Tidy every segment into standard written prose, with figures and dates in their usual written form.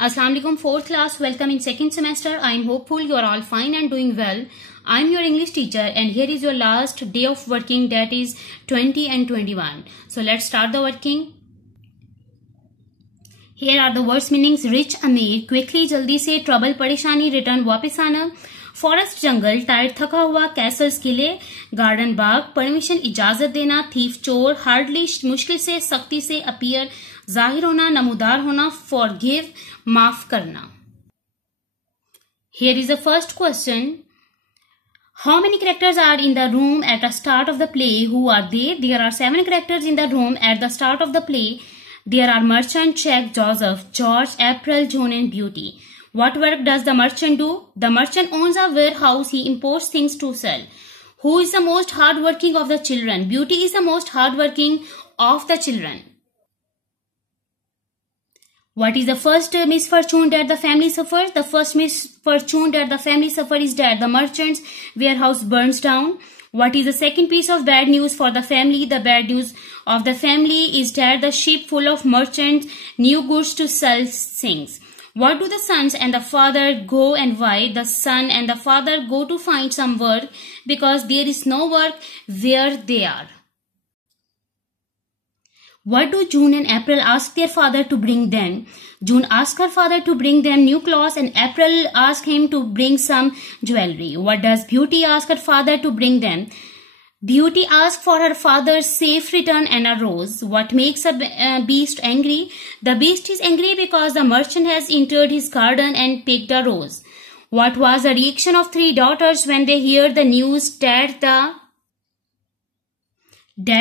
Assalamu alaikum, 4th class. Welcome in 2nd semester. I am hopeful you are all fine and doing well. I am your English teacher and here is your last day of working, that is 20 and 21. So let's start the working. Here are the words meanings. Rich, अमीर, quickly, जल्दी से, trouble, परेशानी, return, वापस आना, forest, जंगल, tired, थका हुआ, Castle's, किले, garden, बाग, permission, इजाजत देना, थीफ, चोर, हार्डली, मुश्किल से, सख्ती से, अपीयर, जाहिर होना, नमूदार होना, फॉरगिव, माफ करना. Here is the first question. How many characters are in the room at the start of the play? Who are they? There are 7 characters in the room at the start of the play. There are Merchant, Jack, Joseph, George, April, June and Beauty. What work does the merchant do? The merchant owns a warehouse. He imports things to sell. Who is the most hardworking of the children? Beauty is the most hardworking of the children. What is the first misfortune that the family suffers? The first misfortune that the family suffers is that the merchant's warehouse burns down. What is the second piece of bad news for the family? The bad news of the family is that the ship full of merchants' new goods to sell sinks. What do the sons and the father go and why? The son and the father go to find some work because there is no work where they are. What do June and April ask their father to bring them? June asks her father to bring them new clothes and April asks him to bring some jewelry. What does Beauty ask her father to bring them? Beauty asks for her father's safe return and a rose. What makes a beast angry? The beast is angry because the merchant has entered his garden and picked a rose. What was the reaction of 3 daughters when they heard the news that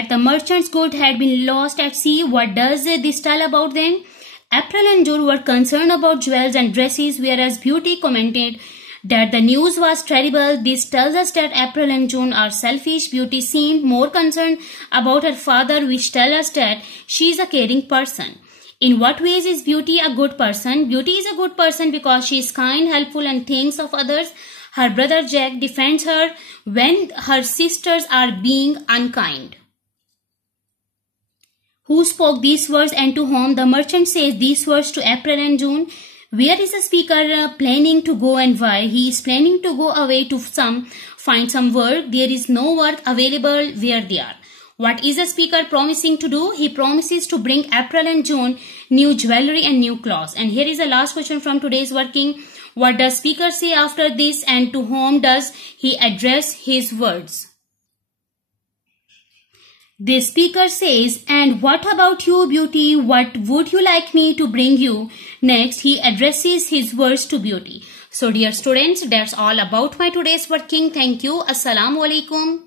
the merchant's goods had been lost at sea? What does this tell about them? April and June were concerned about jewels and dresses, whereas Beauty commented that the news was terrible. This tells us that April and June are selfish. Beauty seemed more concerned about her father, which tells us that she is a caring person. In what ways is Beauty a good person? Beauty is a good person because she is kind, helpful and thinks of others. Her brother Jack defends her when her sisters are being unkind. Who spoke these words and to whom? The merchant says these words to April and June. Where is the speaker planning to go and why? He is planning to go away to find some work. There is no work available where they are. What is the speaker promising to do? He promises to bring April and June new jewelry and new clothes. And here is the last question from today's working. What does speaker say after this and to whom does he address his words? The speaker says, and what about you, Beauty? What would you like me to bring you? Next, he addresses his words to Beauty. So, dear students, that's all about my today's working. Thank you. Assalamu alaikum.